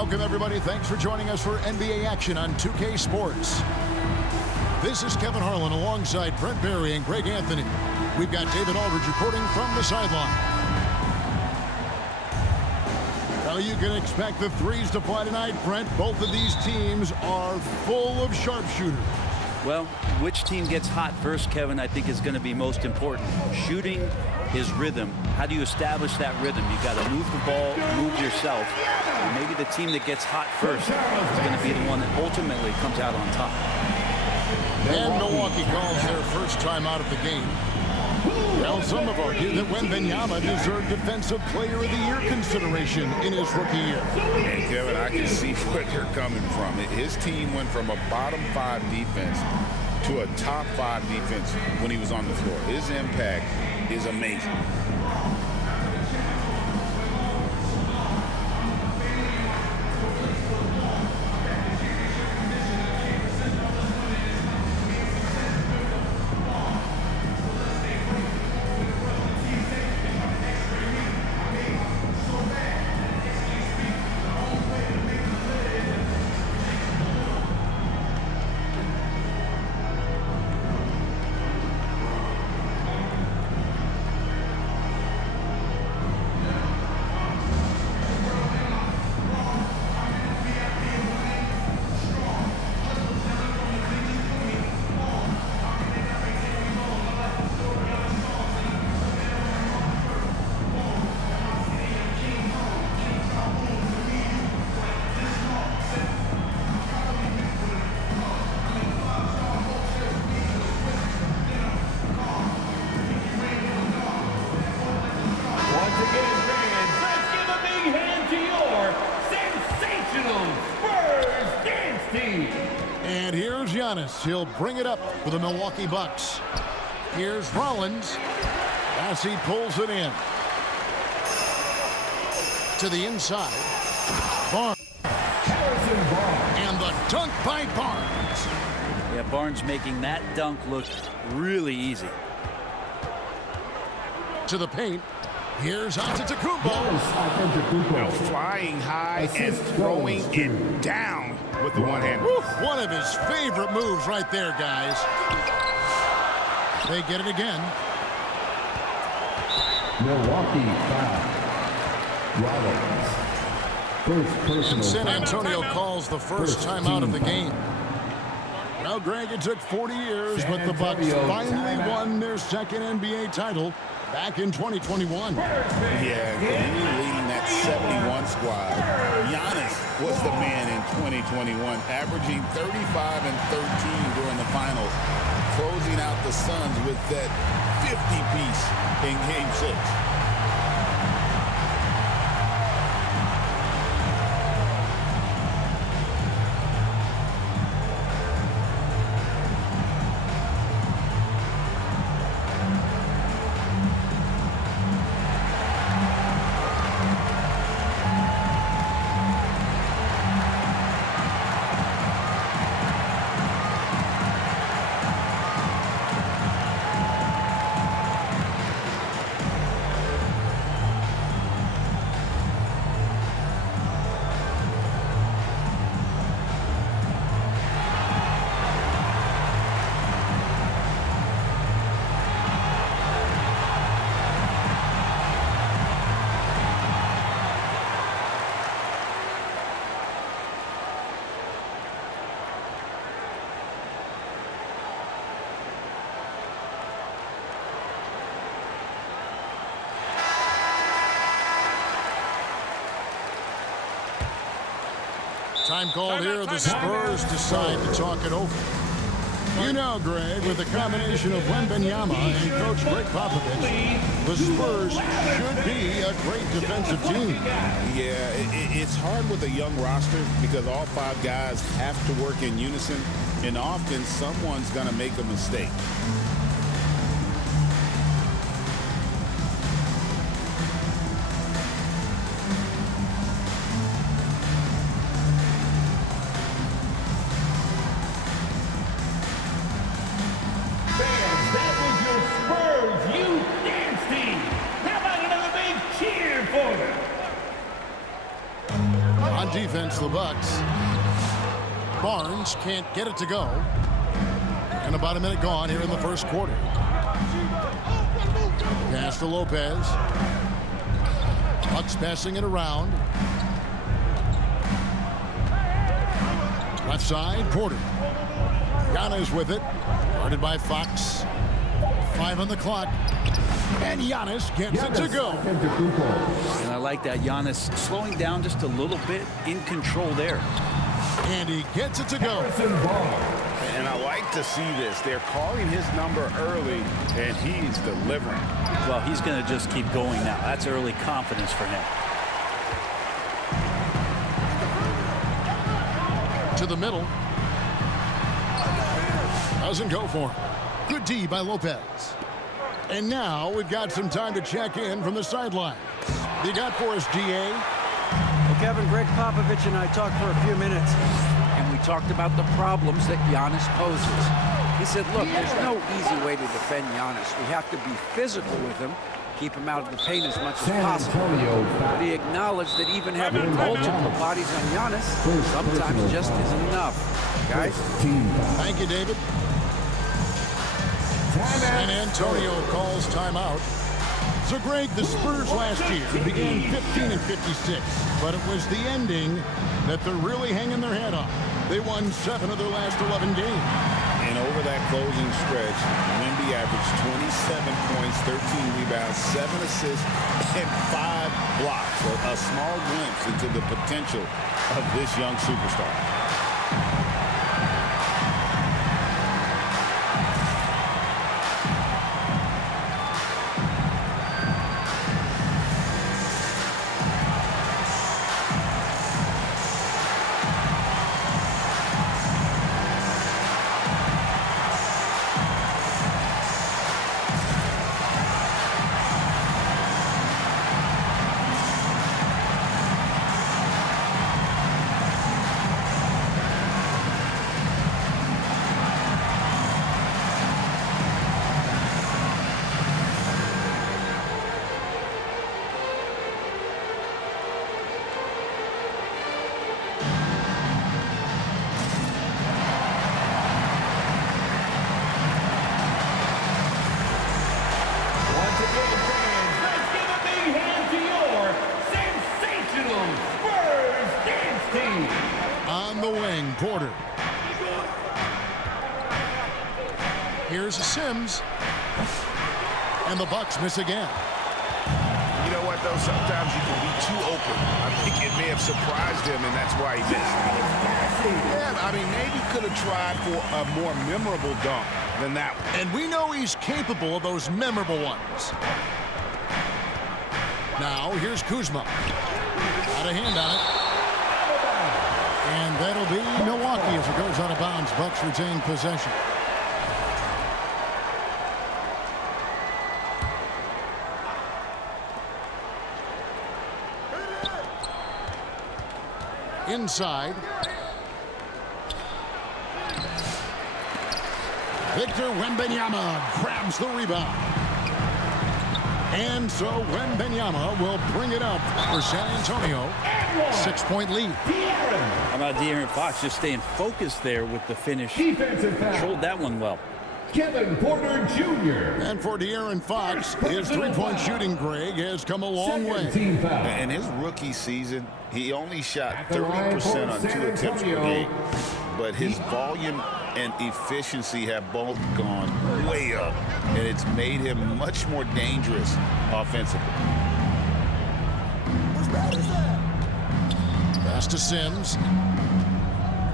Welcome, everybody. Thanks for joining us for NBA action on 2K Sports. This is Kevin Harlan alongside Brent Barry and Greg Anthony. We've got David Aldridge reporting from the sideline. Now, you can expect the threes to fly tonight, Brent. Both of these teams are full of sharpshooters. Well, which team gets hot first, Kevin, I think is going to be most important. Shooting is rhythm. How do you establish that rhythm? You've got to move the ball, move yourself. And maybe the team that gets hot first is going to be the one that ultimately comes out on top. And Milwaukee calls their first time out of the game. Now, some have argued that Wembanyama deserved Defensive Player of the Year consideration in his rookie year. And Kevin, I can see where they're coming from. His team went from a bottom 5 defense to a top 5 defense when he was on the floor. His impact is amazing. And here's Giannis. He'll bring it up for the Milwaukee Bucks. Here's Rollins as he pulls it in. To the inside. Barnes. And the dunk by Barnes. Yeah, Barnes making that dunk look really easy. To the paint. Here's Antetokounmpo. Now flying high and throwing it down with the one-hander. One of his favorite moves right there, guys. They get it again. Milwaukee foul. Rollins. First personal. San Antonio calls the first time out of the game. Now, Greg, it took 40 years, but the Bucks finally won their second NBA title back in 2021. Yeah, leading that 71 squad. Giannis was the man in 2021, averaging 35 and 13 during the finals, closing out the Suns with that 50-piece in Game 6. Time called here. The Spurs decide to talk it over. You know, Greg, with the combination of Wembanyama and Coach Greg Popovich, the Spurs should be a great defensive team. Yeah, it's hard with a young roster because all 5 guys have to work in unison, and often someone's going to make a mistake. Good defense, the Bucks. Barnes can't get it to go. And about a minute gone here in the first quarter. Pass to Lopez. Bucks passing it around. Left side, Porter. Giannis with it. Guarded by Fox. 5 on the clock. And Giannis gets it to go. And I like that. Giannis slowing down just a little bit, in control there. And he gets it to go. And I like to see this. They're calling his number early, and he's delivering. Well, he's going to just keep going now. That's early confidence for him. To the middle. Doesn't go for him. Good D by Lopez. And now we've got some time to check in from the sidelines. You got for us, GA? Well, Kevin, Greg Popovich and I talked for a few minutes, and we talked about the problems that Giannis poses. He said, look, there's no easy way to defend Giannis. We have to be physical with him, keep him out of the paint as much as possible. But he acknowledged that even having multiple bodies on Giannis sometimes just isn't enough. Guys? Thank you, David. San Antonio calls timeout. So, Greg, the Spurs last year began 15 and 56, but it was the ending that they're really hanging their head on. They won 7 of their last 11 games. And over that closing stretch, Wemby averaged 27 points, 13 rebounds, 7 assists, and 5 blocks. A small glimpse into the potential of this young superstar. Porter. Here's Sims. And the Bucks miss again. You know what, though? Sometimes you can be too open. I think it may have surprised him, and that's why he missed. Yeah, I mean, maybe could have tried for a more memorable dunk than that one. And we know he's capable of those memorable ones. Now, here's Kuzma. Got a hand on it. And that'll be Milwaukee as it goes out of bounds. Bucks retain possession. Inside. Victor Wembanyama grabs the rebound. And so Wembanyama will bring it up for San Antonio. 6-point lead. How about De'Aaron Fox just staying focused there with the finish? Controlled that one well. Kevin Porter Jr. And for De'Aaron Fox, his three-point shooting, Greg, has come a long way. In his rookie season, he only shot 30% on 2 attempts per game. But his volume and efficiency have both gone way up. And it's made him much more dangerous offensively. Pass to Sims.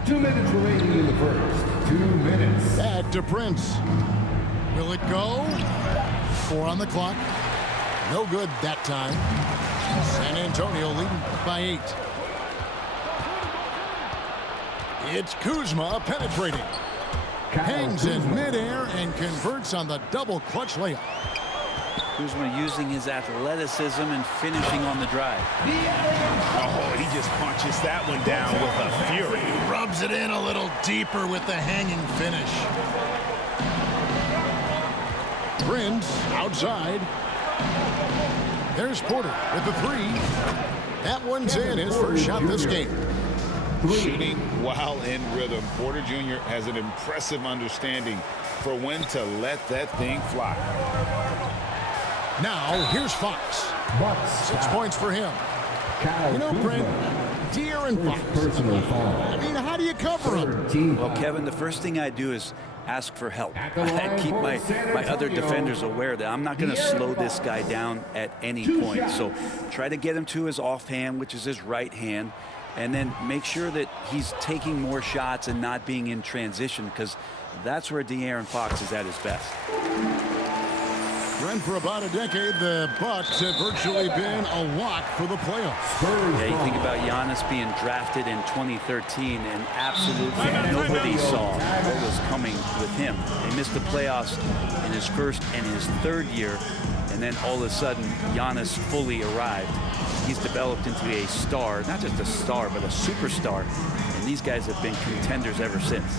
2 minutes remaining in the first. 2 minutes. Back to Prince. Will it go? 4 on the clock. No good that time. San Antonio leading by 8. It's Kuzma penetrating. Hangs in midair and converts on the double clutch layup. Kuzma using his athleticism and finishing on the drive. Oh, he just punches that one down with a fury. Rubs it in a little deeper with the hanging finish. Prince outside. There's Porter with the 3. That one's in, his first shot this game. Shooting while in rhythm. Porter Jr. has an impressive understanding for when to let that thing fly. Now, here's Fox. 6 points for him. You know, Brent, De'Aaron Fox. Personal foul. I mean, how do you cover him? Well, Kevin, the first thing I do is ask for help. I keep my other defenders aware that I'm not going to slow this guy down at any point. So try to get him to his offhand, which is his right hand, and then make sure that he's taking more shots and not being in transition, because that's where De'Aaron Fox is at his best. Brent, for about a decade, the Bucks have virtually been a lock for the playoffs. Yeah, you think about Giannis being drafted in 2013, and absolutely nobody saw what was coming with him. They missed the playoffs in his first and his third year, and then all of a sudden, Giannis fully arrived. He's developed into a star, not just a star, but a superstar, and these guys have been contenders ever since.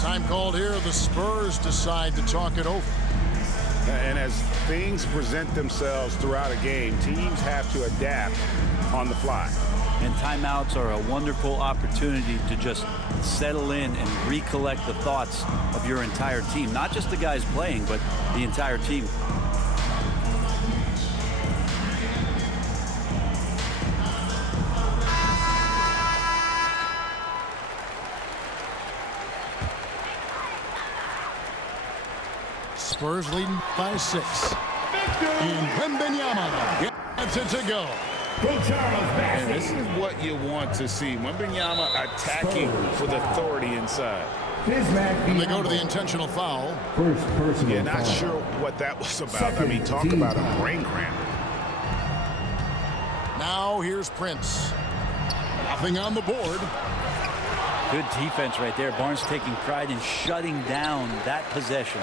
Time called here. The Spurs decide to talk it over. And as things present themselves throughout a game, teams have to adapt on the fly. And timeouts are a wonderful opportunity to just settle in and recollect the thoughts of your entire team. Not just the guys playing, but the entire team. Spurs leading by 6. And Wembanyama gets it to go. And this is what you want to see. Wembanyama attacking with authority inside. And they go to the intentional foul. First personal Yeah, not foul. sure what that was about. I mean, talk about a brain cramp. Now here's Prince. Nothing on the board. Good defense right there. Barnes taking pride in shutting down that possession.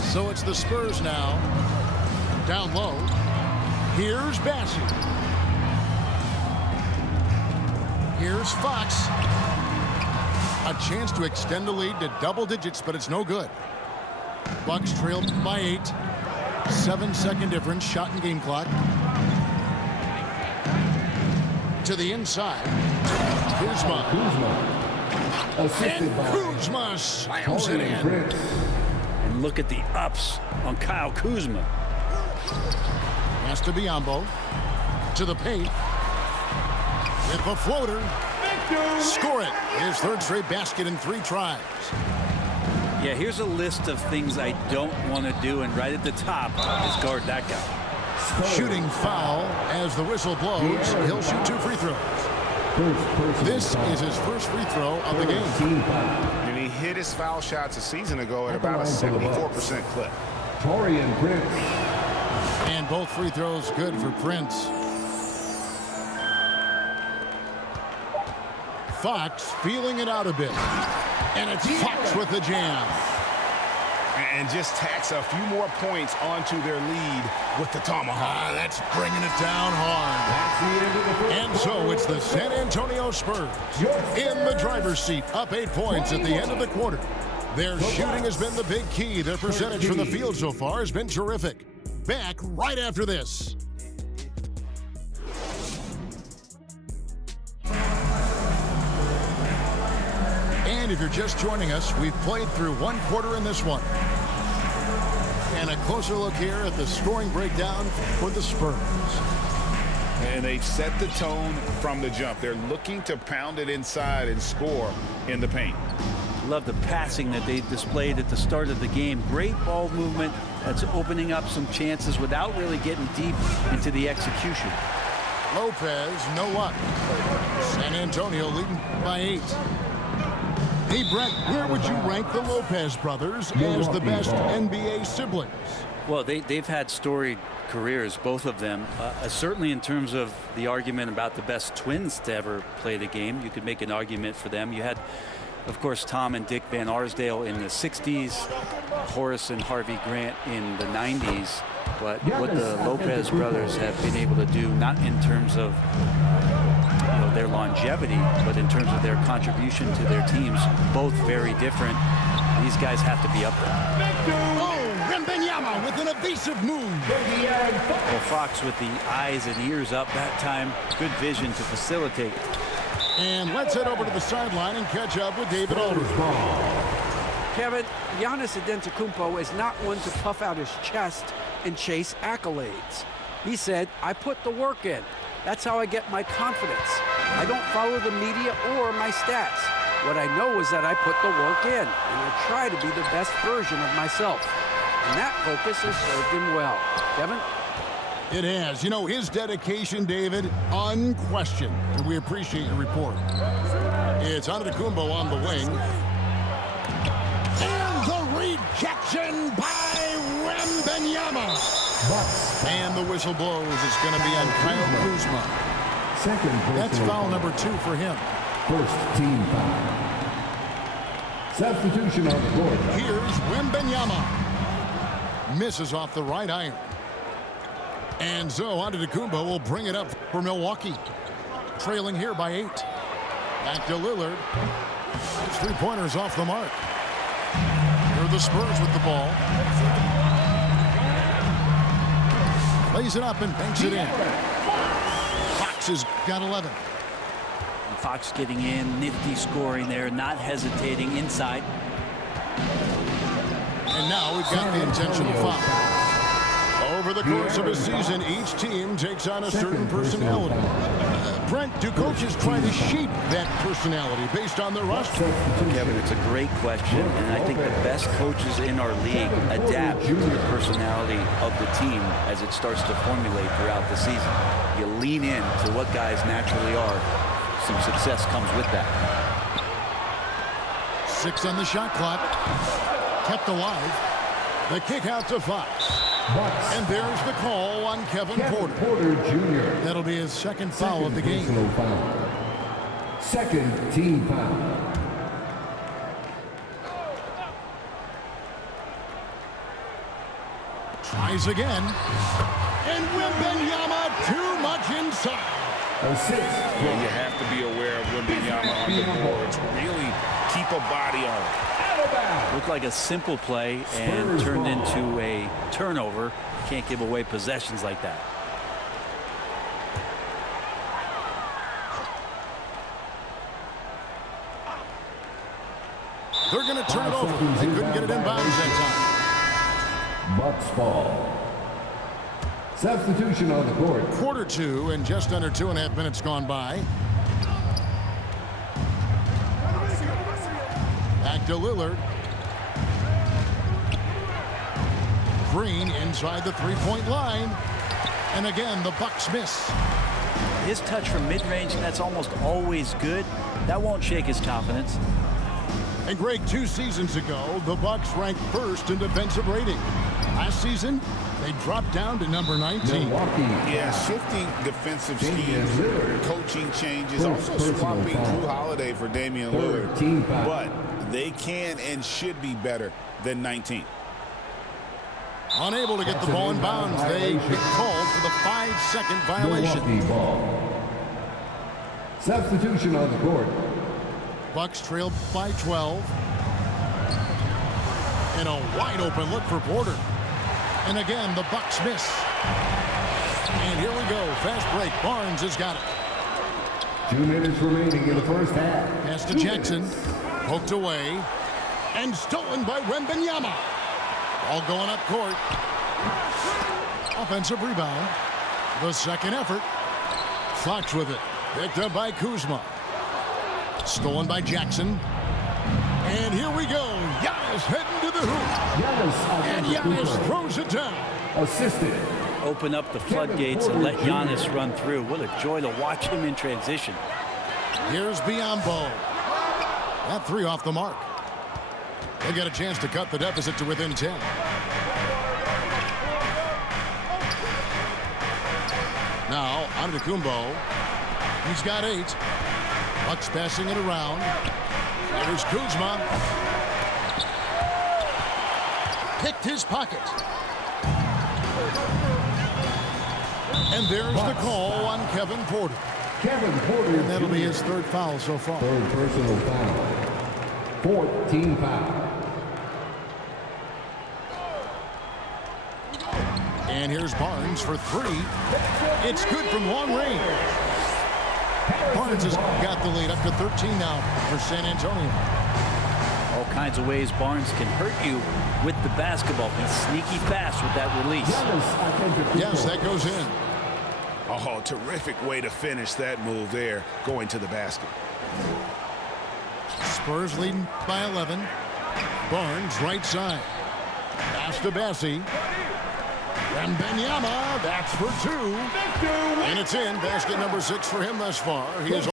So it's the Spurs now. Down low. Here's Bassey. Here's Fox. A chance to extend the lead to double digits, but it's no good. Bucks trailed by 8. 7-second difference. Shot and game clock. To the inside. Kuzma. Assisted And by Kuzma slams it in. Prince. And look at the ups on Kyle Kuzma. Pass to Biyombo. To the paint. With a floater. Score it. His third straight basket in 3 tries. Yeah, here's a list of things I don't want to do, and right at the top is guard that guy. Shooting foul as the whistle blows. He'll shoot 2 free throws. This is his first free throw of the game. And he hit his foul shots a season ago at about a 74% clip. Torian Prince. And both free throws good for Prince. Fox feeling it out a bit. And it's Fox with the jam. And just tacks a few more points onto their lead with the tomahawk. That's bringing it down hard. And so it's the San Antonio Spurs in the driver's seat, up 8 points at the end of the quarter. Their shooting has been the big key. Their percentage from the field so far has been terrific. Back right after this. And if you're just joining us, we've played through 1 quarter in this one. And a closer look here at the scoring breakdown for the Spurs. And they've set the tone from the jump. They're looking to pound it inside and score in the paint. Love the passing that they displayed at the start of the game. Great ball movement that's opening up some chances without really getting deep into the execution. Lopez, no luck. San Antonio leading by 8. Hey, Brett, where would you rank the Lopez brothers as the best NBA siblings? Well, they've had storied careers, both of them. Certainly in terms of the argument about the best twins to ever play the game, you could make an argument for them. You had, of course, Tom and Dick Van Arsdale in the 60s, Horace and Harvey Grant in the 90s. But what the Lopez brothers have been able to do, not in terms of their longevity, but in terms of their contribution to their teams, both very different. These guys have to be up there. Oh, Wembanyama now with an evasive move. Well, Fox with the eyes and ears up that time. Good vision to facilitate. And let's head over to the sideline and catch up with David Aldridge. Kevin, Giannis Antetokounmpo is not one to puff out his chest and chase accolades. He said, I put the work in. That's how I get my confidence. I don't follow the media or my stats. What I know is that I put the work in, and I try to be the best version of myself. And that focus has served him well. Kevin? It has. You know, his dedication, David, unquestioned. And we appreciate your report. It's Antetokounmpo on the wing. And the rejection by Wembanyama. And the whistle blows. It's going to be on Kyle Kuzma. That's foul number 2 for him. First team foul. Substitution on the court. Here's Wembanyama. Misses off the right iron. And so Antetokounmpo will bring it up for Milwaukee. Trailing here by 8. Back to Lillard. His three-pointers off the mark. Here are the Spurs with the ball. Lays it up and banks it in. Fox has got 11. And Fox getting in, nifty scoring there, not hesitating inside. And now we've got the intentional foul. Over the course of a season, each team takes on a certain personality. Brent, do coaches try to shape that personality based on their roster? Kevin, it's a great question, and I think the best coaches in our league adapt to the personality of the team as it starts to formulate throughout the season. You lean in to what guys naturally are. Some success comes with that. 6 on the shot clock. Kept alive. The kick out to Fox. And there's the call on Kevin Porter Jr. That'll be his second foul of the game. Foul. Second team foul. Tries again. And Wembanyama too much inside. Yeah, you have to be aware of Wembanyama on the boards. Really keep a body on it. Looked like a simple play and turned into a turnover. Can't give away possessions like that. They're going to turn it over. They couldn't get it in bounds that time. Bucks ball. Substitution on the court. Quarter 2 and just under 2.5 minutes gone by. Back to Lillard. Green inside the three-point line. And again, the Bucks miss. His touch from mid-range, that's almost always good. That won't shake his confidence. And Greg, 2 seasons ago, the Bucks ranked first in defensive rating. Last season, they dropped down to number 19. Yeah, shifting defensive schemes, coaching changes, also swapping Drew Holiday for Damian Lillard. But they can and should be better than 19. Unable to get the ball in bounds. They get called for the 5-second violation. Substitution on the court. Bucks trail by 12. And a wide open look for Porter. And again, the Bucks miss. And here we go. Fast break. Barnes has got it. 2 minutes remaining in the first half. Pass to Jackson. Poked away. And stolen by Wembanyama. All going up court. Offensive rebound. The second effort. Fox with it. Picked up by Kuzma. Stolen by Jackson. And here we go. Giannis heading to the hoop. And Giannis throws it down. Assisted. Open up the floodgates and let Giannis run through. What a joy to watch him in transition. Here's Biyombo. That 3 off the mark. They get a chance to cut the deficit to within 10. Now, Antetokounmpo. He's got 8. Bucks passing it around. There's Kuzma. Picked his pocket. And there's the call on Kevin Porter. Kevin Porter. And that'll be his 3rd foul so far. 3rd personal foul. 4th team foul. And here's Barnes for three. It's good from long range. Barnes has got the lead up to 13 now for San Antonio. All kinds of ways Barnes can hurt you with the basketball. He's sneaky fast with that release. Yes, that goes in. Oh, terrific way to finish that move there, going to the basket. Spurs leading by 11. Barnes right side. Pass to Bessie. Wembanyama, that's for two. And it's in. Basket number 6 for him thus far. He is